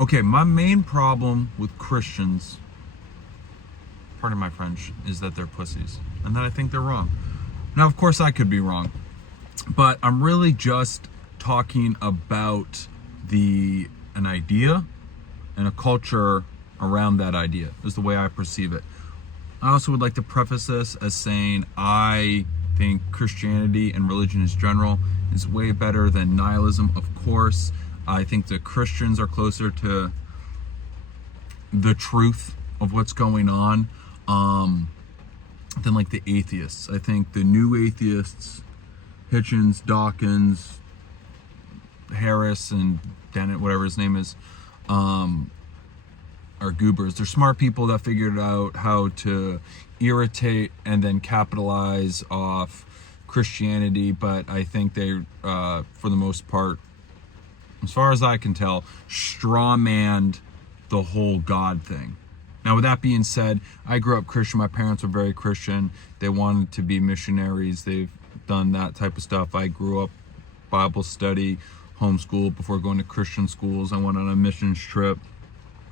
Okay, my main problem with Christians, pardon my French, is that they're pussies and that I think they're wrong. Now, of course, I could be wrong, but I'm really just talking about an idea and a culture around that idea, is the way I perceive it. I also would like to preface this as saying I think Christianity and religion in general is way better than nihilism, of course. I think the Christians are closer to the truth of what's going on than like the atheists. I think the new atheists, Hitchens, Dawkins, Harris, and Dennett, whatever his name is, are goobers. They're smart people that figured out how to irritate and then capitalize off Christianity, but I think they, for the most part, as far as I can tell, straw-manned the whole God thing. Now, with that being said, I grew up Christian. My parents were very Christian. They wanted to be missionaries. They've done that type of stuff. I grew up Bible study, homeschooled before going to Christian schools. I went on a missions trip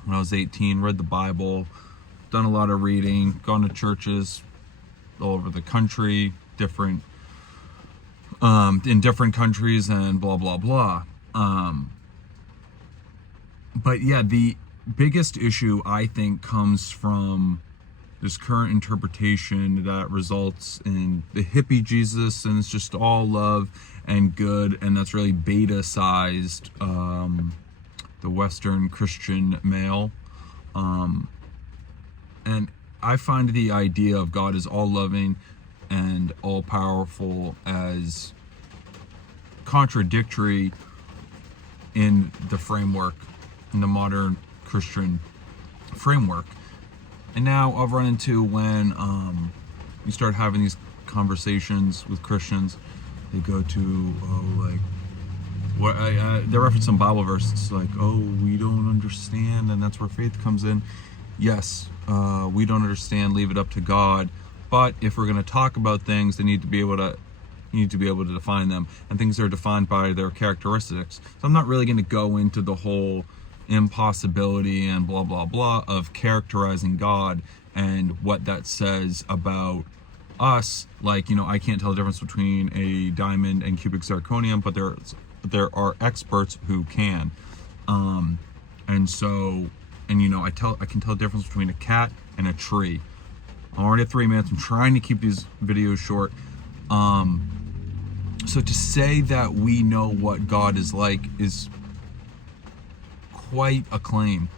when I was 18, read the Bible, done a lot of reading, gone to churches all over the country, in different countries, and blah, blah, blah. But yeah, the biggest issue I think comes from this current interpretation that results in the hippie Jesus, and it's just all love and good, and that's really beta-sized the Western Christian male. And I find the idea of God as all-loving and all-powerful as contradictory in the framework, in the modern Christian framework. And now I've run into when you start having these conversations with Christians, they go to they reference some Bible verses like, we don't understand, and that's where faith comes in. Yes, we don't understand, leave it up to God. But if we're going to talk about things, you need to be able to define them, and things are defined by their characteristics. So I'm not really going to go into the whole impossibility and blah blah blah of characterizing God and what that says about us. Like, I can't tell the difference between a diamond and cubic zirconium, but there are experts who can. I can tell the difference between a cat and a tree. I'm already at 3 minutes. I'm trying to keep these videos short. So to say that we know what God is like is quite a claim.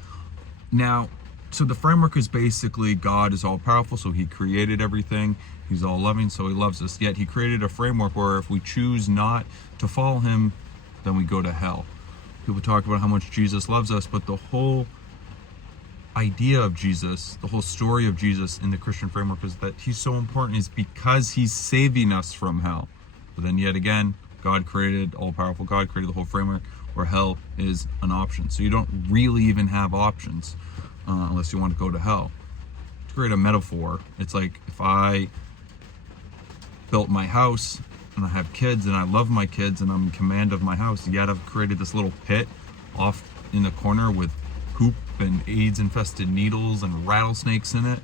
Now, so the framework is basically God is all powerful, so he created everything. He's all loving, so he loves us. Yet he created a framework where if we choose not to follow him, then we go to hell. People talk about how much Jesus loves us, but the whole idea of Jesus, the whole story of Jesus in the Christian framework is that he's so important is because he's saving us from hell. But then yet again, God created, all-powerful God created the whole framework where hell is an option. So you don't really even have options unless you want to go to hell. To create a metaphor, it's like if I built my house and I have kids and I love my kids and I'm in command of my house, yet I've created this little pit off in the corner with poop and AIDS-infested needles and rattlesnakes in it.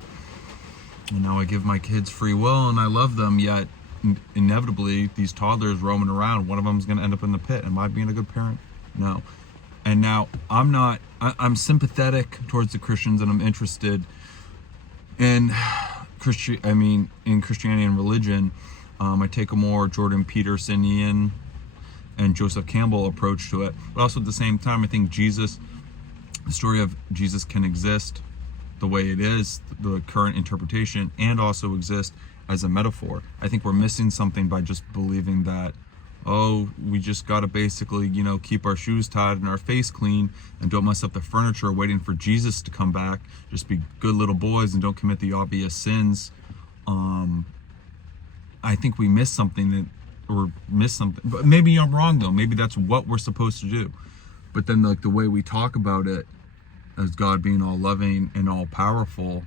And now I give my kids free will and I love them, yet inevitably these toddlers roaming around, one of them is going to end up in the pit. Am I being a good parent? No. And now I'm sympathetic towards the Christians, and I'm interested in in Christianity and religion. I take a more Jordan Petersonian and Joseph Campbell approach to it. But also at the same time, I think the story of Jesus can exist the way it is, the current interpretation, and also exist as a metaphor. I think we're missing something by just believing that, we just got to basically, keep our shoes tied and our face clean and don't mess up the furniture waiting for Jesus to come back. Just be good little boys and don't commit the obvious sins. I think we miss something, but maybe I'm wrong though. Maybe that's what we're supposed to do. But then the way we talk about it as God being all loving and all powerful,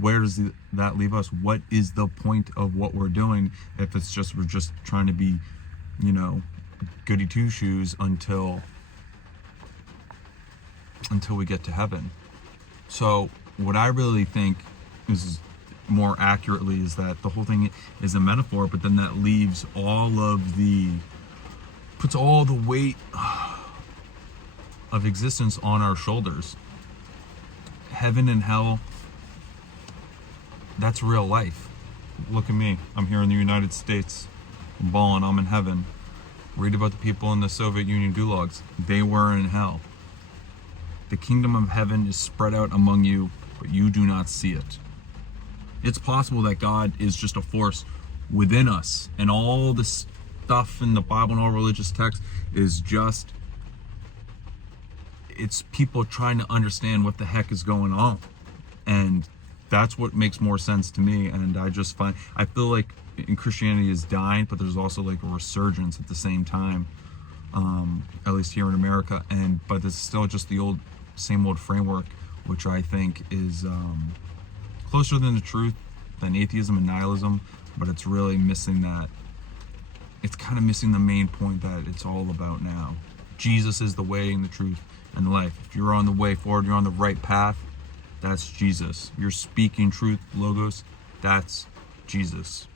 where does that leave us? What is the point of what we're doing if it's just we're just trying to be, goody two shoes until until we get to heaven. So what I really think is more accurately is that the whole thing is a metaphor, but then that leaves puts all the weight of existence on our shoulders. Heaven and hell, that's real life. Look at me. I'm here in the United States. I'm balling. I'm in heaven. Read about the people in the Soviet Union gulags. They were in hell. The kingdom of heaven is spread out among you, but you do not see it. It's possible that God is just a force within us, and all this stuff in the Bible and all religious texts is just, it's people trying to understand what the heck is going on. And that's what makes more sense to me. And I feel like in Christianity is dying, but there's also like a resurgence at the same time, at least here in America. But it's still just the same old framework, which I think is closer than the truth than atheism and nihilism, but it's really missing that. It's kind of missing the main point that it's all about now. Jesus is the way and the truth and the life. If you're on the way forward, you're on the right path, that's Jesus. You're speaking truth, logos, that's Jesus.